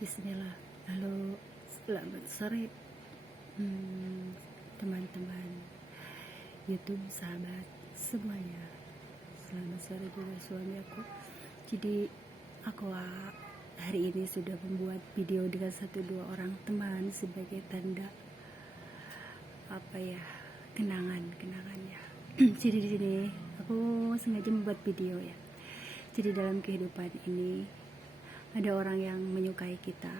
Bismillah. Halo, selamat sore teman-teman YouTube, sahabat semuanya. Selamat sore juga suami aku. Jadi aku hari ini sudah membuat video dengan 1-2 orang teman sebagai tanda kenangannya. Jadi di sini aku sengaja membuat video ya. Jadi dalam kehidupan ini ada orang yang menyukai kita,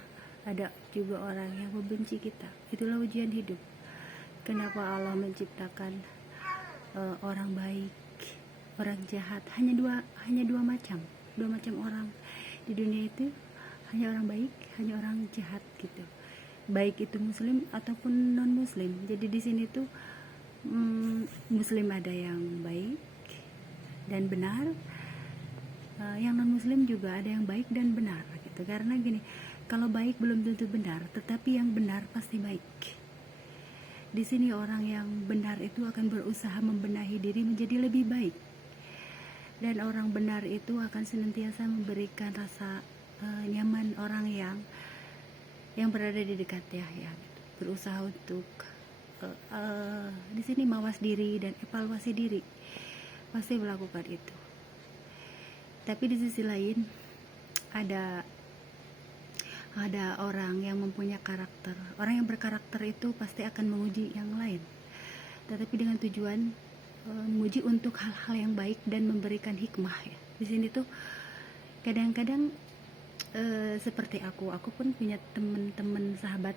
ada juga orang yang membenci kita. Itulah ujian hidup. Kenapa Allah menciptakan orang baik, orang jahat? Hanya dua macam orang di dunia itu. Hanya orang baik, hanya orang jahat gitu. Baik itu muslim ataupun non muslim. Jadi di sini tuh muslim ada yang baik dan benar, yang non muslim juga ada yang baik dan benar gitu. Karena gini, kalau baik belum tentu benar, tetapi yang benar pasti baik. Di sini orang yang benar itu akan berusaha membenahi diri menjadi lebih baik, dan orang benar itu akan senantiasa memberikan rasa nyaman orang yang berada di dekatnya ya gitu. Berusaha untuk di sini mawas diri dan evaluasi diri, pasti melakukan itu. Tapi di sisi lain ada orang yang mempunyai karakter. Orang yang berkarakter itu pasti akan menguji yang lain, tetapi dengan tujuan menguji untuk hal-hal yang baik dan memberikan hikmah ya. Di sini tuh kadang-kadang seperti aku pun punya teman-teman sahabat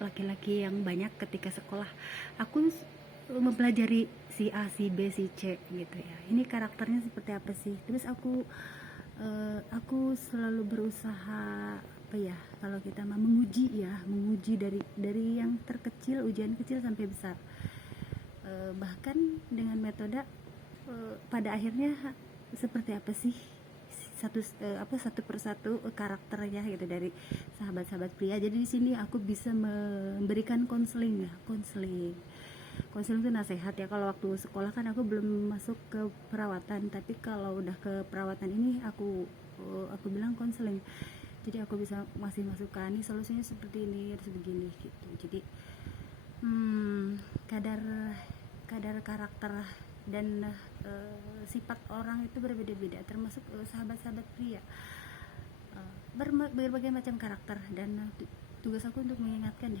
laki-laki yang banyak. Ketika sekolah aku mempelajari si A, si B, si C gitu ya. Ini karakternya seperti apa sih? Terus aku selalu berusaha kalau kita mau menguji dari yang terkecil, ujian kecil sampai besar. Bahkan dengan metode pada akhirnya seperti apa sih satu persatu karakternya gitu dari sahabat-sahabat pria. Jadi di sini aku bisa memberikan konseling itu nasihat ya. Kalau waktu sekolah kan aku belum masuk ke perawatan, tapi kalau udah ke perawatan ini aku bilang konseling. Jadi aku bisa masih masukan, nih solusinya seperti ini, harus begini gitu. Jadi kadar karakter dan sifat orang itu berbeda-beda, termasuk sahabat-sahabat pria. Berbagai macam karakter, dan tugas aku untuk mengingatkan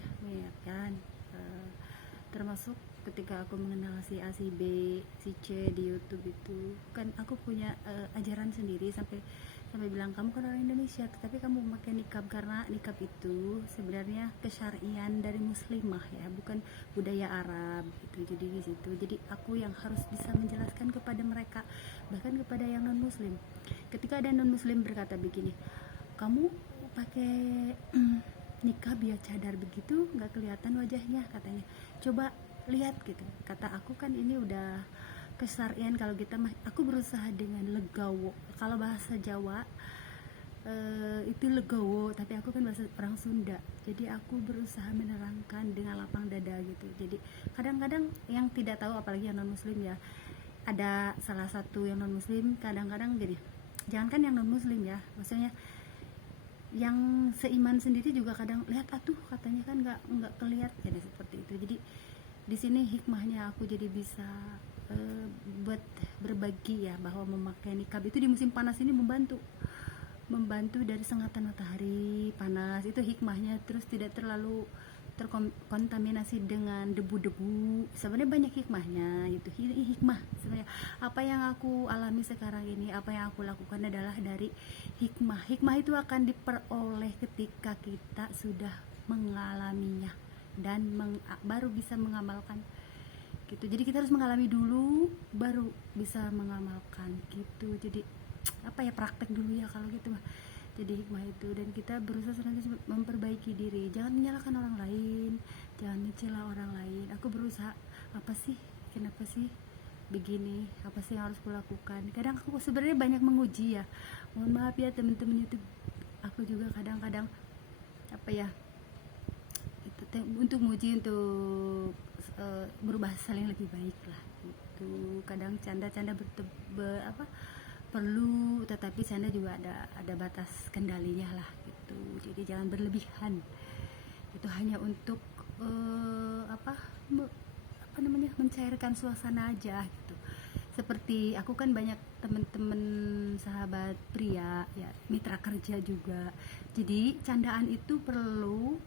termasuk ketika aku mengenal si A, si B, si C di YouTube itu kan aku punya ajaran sendiri, sampai bilang, kamu kan orang Indonesia tapi kamu memakai nikab, karena nikab itu sebenarnya kesyarian dari muslimah ya, bukan budaya Arab gitu. Jadi di situ, jadi aku yang harus bisa menjelaskan kepada mereka, bahkan kepada yang non muslim. Ketika ada non muslim berkata begini, kamu pakai nikab ya, cadar begitu nggak kelihatan wajahnya katanya, coba lihat gitu. Kata aku, kan ini udah kesyarian. Kalau kita aku berusaha dengan legowo. Kalau bahasa Jawa itu legowo, tapi aku kan bahasa orang Sunda, jadi aku berusaha menerangkan dengan lapang dada gitu. Jadi kadang-kadang yang tidak tahu, apalagi yang non muslim ya, ada salah satu yang non muslim kadang-kadang gini, jangankan yang non muslim ya, maksudnya yang seiman sendiri juga kadang lihat atuh katanya kan nggak kelihat, jadi seperti itu. Jadi di sini hikmahnya aku jadi bisa buat berbagi ya, bahwa memakai nikab itu di musim panas ini membantu dari sengatan matahari panas, itu hikmahnya. Terus tidak terlalu terkontaminasi dengan debu-debu. Sebenarnya banyak hikmahnya itu. Hikmah sebenarnya apa yang aku alami sekarang ini, apa yang aku lakukan adalah dari hikmah itu akan diperoleh ketika kita sudah mengalaminya dan baru bisa mengamalkan gitu. Jadi kita harus mengalami dulu baru bisa mengamalkan gitu. Jadi praktek dulu ya kalau gitu mah. Jadi hikmah itu, dan kita berusaha senantiasa memperbaiki diri, jangan menyalahkan orang lain, jangan mencela orang lain. Aku berusaha, kenapa sih begini, apa sih yang harus kulakukan. Kadang aku sebenarnya banyak menguji ya, mohon maaf ya teman-teman YouTube, aku juga kadang-kadang untuk menguji, untuk berubah saling lebih baik lah gitu. Kadang canda-canda perlu, tetapi canda juga ada batas kendalinya lah gitu. gitu. Jadi jangan berlebihan, itu hanya untuk apa apa namanya, mencairkan suasana aja gitu. Seperti aku kan banyak temen-temen sahabat pria ya, mitra kerja juga, jadi candaan itu perlu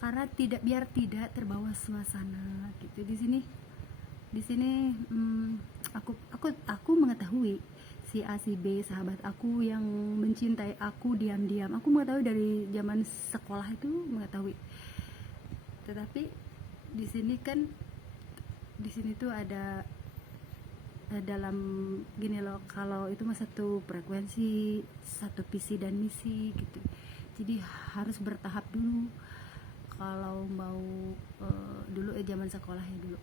karena biar tidak terbawa suasana gitu. Di sini aku mengetahui si A si B sahabat aku yang mencintai aku diam-diam, aku mengetahui dari zaman sekolah itu mengetahui. Tetapi di sini kan, di sini tuh ada dalam gini loh, kalau itu mah satu frekuensi, satu visi dan misi gitu, jadi harus bertahap dulu kalau mau dulu zaman sekolah ya dulu,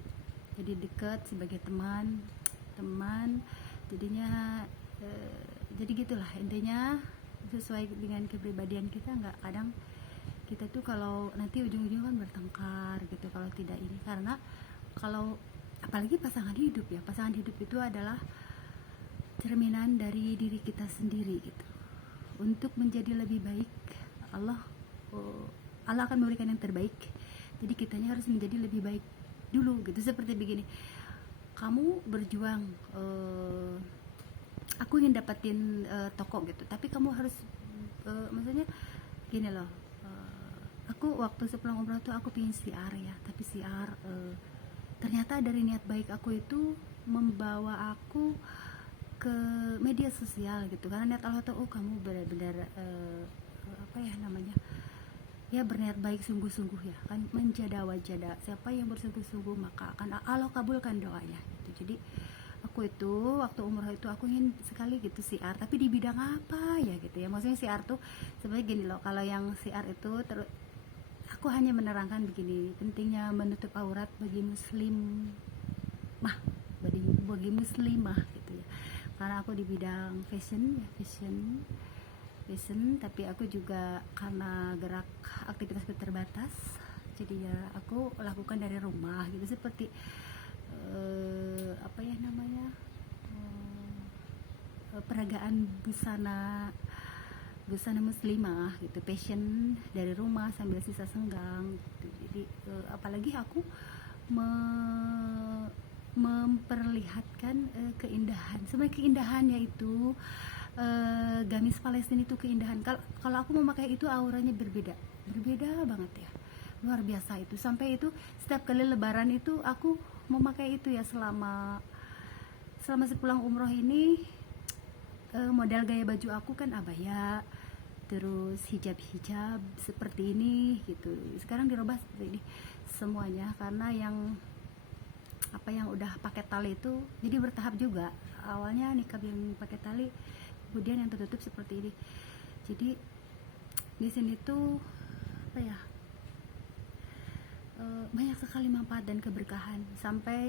jadi dekat sebagai teman jadinya jadi gitulah intinya, sesuai dengan kepribadian kita. Nggak, kadang kita tuh kalau nanti ujung-ujungnya kan bertengkar gitu kalau tidak ini, karena kalau apalagi pasangan hidup ya, pasangan hidup itu adalah cerminan dari diri kita sendiri gitu. Untuk menjadi lebih baik, Allah Allah akan memberikan yang terbaik, jadi kitanya harus menjadi lebih baik dulu gitu. Seperti begini, kamu berjuang, aku ingin dapetin toko gitu, tapi kamu harus maksudnya gini loh, aku waktu sepulang umroh tuh aku pingin siar ya, tapi siar ternyata dari niat baik aku itu membawa aku ke media sosial gitu, karena niat Allah tuh, oh kamu benar-benar apa ya namanya ya, berniat baik sungguh-sungguh ya kan, menjada wajada, siapa yang bersungguh-sungguh maka akan Allah kabulkan doanya gitu. Jadi aku itu waktu umroh itu aku ingin sekali gitu siar, tapi di bidang apa ya gitu ya, maksudnya siar tuh sebenarnya gini loh, kalau yang siar itu aku hanya menerangkan begini, pentingnya menutup aurat bagi muslim mah, bagi muslimah gitu ya, karena aku di bidang fashion ya, fashion, tapi aku juga karena gerak aktivitasku terbatas, jadi ya aku lakukan dari rumah gitu, seperti apa ya namanya, peragaan busana muslimah gitu, passion dari rumah sambil sisa senggang gitu. Jadi apalagi aku memperlihatkan keindahan, sebenarnya keindahannya itu gamis Palestina itu keindahan. Kalau aku memakai itu auranya berbeda banget ya, luar biasa itu. Sampai itu setiap kali lebaran itu aku memakai itu ya, selama sepulang umroh ini. Model gaya baju aku kan abaya, terus hijab seperti ini gitu. Sekarang dirubah seperti ini semuanya, karena yang udah pakai tali itu jadi bertahap juga. Awalnya nikab yang pakai tali, kemudian yang tertutup seperti ini. Jadi di sini tuh apa ya, banyak sekali manfaat dan keberkahan. Sampai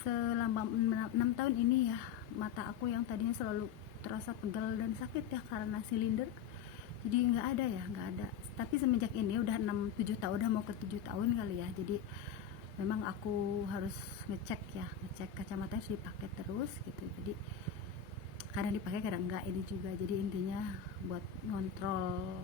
selama 6 tahun ini ya, mata aku yang tadinya selalu terasa pegal dan sakit ya karena silinder, jadi nggak ada. Tapi semenjak ini udah 6-7 tahun, udah mau ke 7 tahun kali ya, jadi memang aku harus ngecek kacamata harus dipakai terus gitu. Jadi kadang dipakai kadang enggak, ini juga. Jadi intinya buat ngontrol,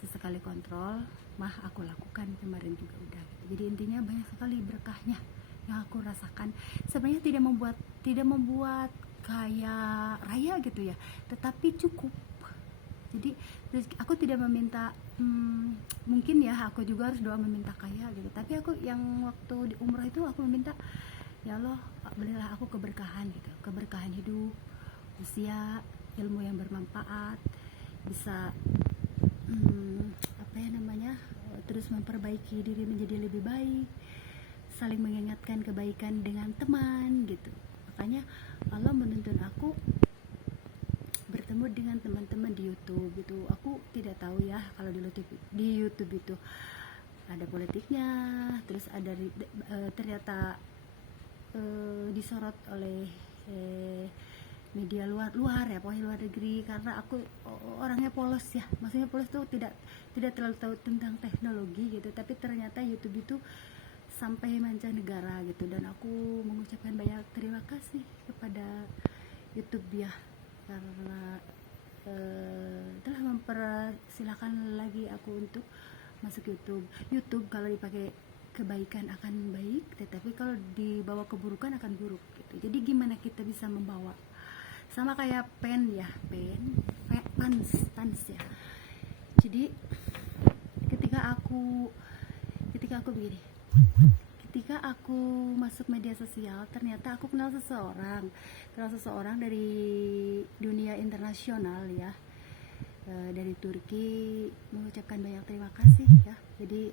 sesekali kontrol mah aku lakukan kemarin juga udah gitu. Jadi intinya banyak sekali berkahnya yang aku rasakan. Sebenarnya tidak membuat kaya raya gitu ya, tetapi cukup. Jadi aku tidak meminta, mungkin ya aku juga harus doa meminta kaya gitu, tapi aku yang waktu di umrah itu aku meminta, ya Allah berilah aku keberkahan gitu, keberkahan hidup, usia, ilmu yang bermanfaat, bisa apa ya namanya, terus memperbaiki diri menjadi lebih baik, saling mengingatkan kebaikan dengan teman gitu. Makanya Allah menuntun aku bertemu dengan teman-teman di YouTube gitu. Aku tidak tahu ya kalau di YouTube itu ada politiknya, terus ada ternyata disorot oleh media luar ya, pokoknya luar negeri, karena aku orangnya polos ya, maksudnya polos tuh tidak terlalu tahu tentang teknologi gitu, tapi ternyata YouTube itu sampai mancanegara gitu, dan aku mengucapkan banyak terima kasih kepada YouTube ya, karena silakan lagi aku untuk masuk YouTube. YouTube kalau dipakai kebaikan akan baik, tetapi kalau dibawa keburukan akan buruk gitu. Jadi gimana kita bisa membawa, sama kayak pen ya, pans ya. Jadi ketika aku begini, ketika aku masuk media sosial, ternyata aku kenal seseorang dari dunia internasional ya, dari Turki, mengucapkan banyak terima kasih ya. Jadi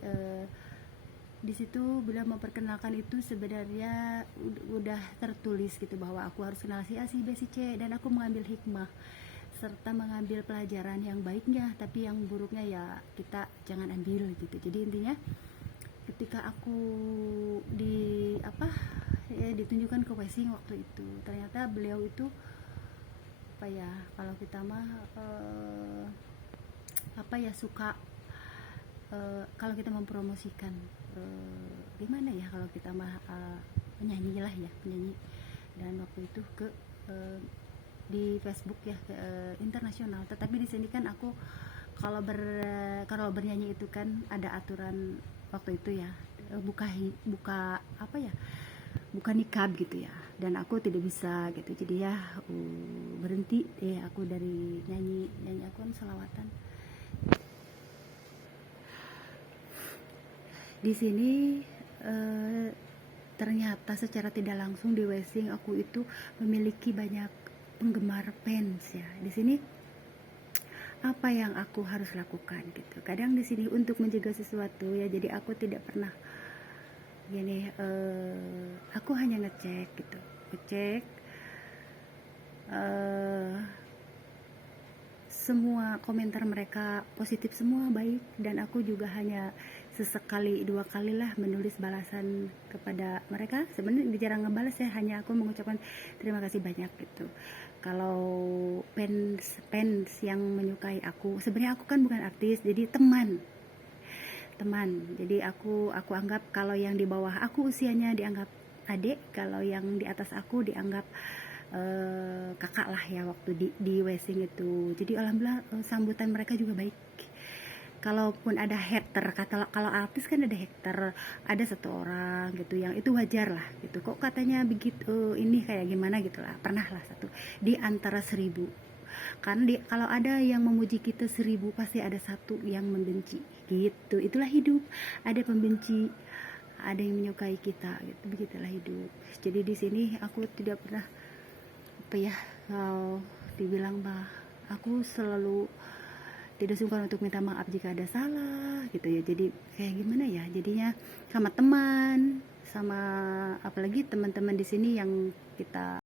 di situ beliau memperkenalkan itu sebenarnya udah tertulis gitu, bahwa aku harus kenal si A, si B, si C, dan aku mengambil hikmah serta mengambil pelajaran yang baiknya, tapi yang buruknya ya kita jangan ambil gitu. Jadi intinya ketika aku ditunjukkan ke Wesing waktu itu, ternyata beliau itu apa ya, kalau kita mah suka kalau kita mempromosikan gimana ya, kalau kita mah penyanyi lah ya, penyanyi. Dan waktu itu ke di Facebook ya, ke internasional. Tetapi di sini kan aku kalau bernyanyi itu kan ada aturan waktu itu ya, buka nikab gitu ya, dan aku tidak bisa gitu. Jadi ya berhenti aku dari nyanyi aku kan selawatan. Di sini ternyata secara tidak langsung di Wesing aku itu memiliki banyak penggemar fans ya. Di sini apa yang aku harus lakukan gitu. Kadang di sini untuk menjaga sesuatu ya, jadi aku tidak pernah gini, aku hanya ngecek semua komentar mereka positif semua, baik, dan aku juga hanya sesekali 2 kali lah menulis balasan kepada mereka. Sebenarnya jarang ngebalas ya, hanya aku mengucapkan terima kasih banyak gitu. Kalau fans yang menyukai aku, sebenarnya aku kan bukan artis, jadi teman. Jadi aku anggap kalau yang di bawah aku usianya dianggap adik, kalau yang di atas aku dianggap kakak lah ya, waktu di Wesing itu. Jadi alhamdulillah sambutan mereka juga baik. Kalaupun ada hater, kalau artis kan ada hater, ada 1 orang gitu, yang itu wajar lah gitu. Kok katanya begitu, ini kayak gimana gitu lah, pernah lah 1 di antara 1000. Karena kalau ada yang memuji kita 1000, pasti ada 1 yang membenci gitu. Itulah hidup, ada pembenci, ada yang menyukai kita gitu. Begitulah hidup. Jadi di sini aku tidak pernah kalau dibilang bah, aku selalu tidak sungkan untuk minta maaf jika ada salah gitu ya. Jadi kayak gimana ya, jadinya sama teman, sama apalagi teman-teman di sini yang kita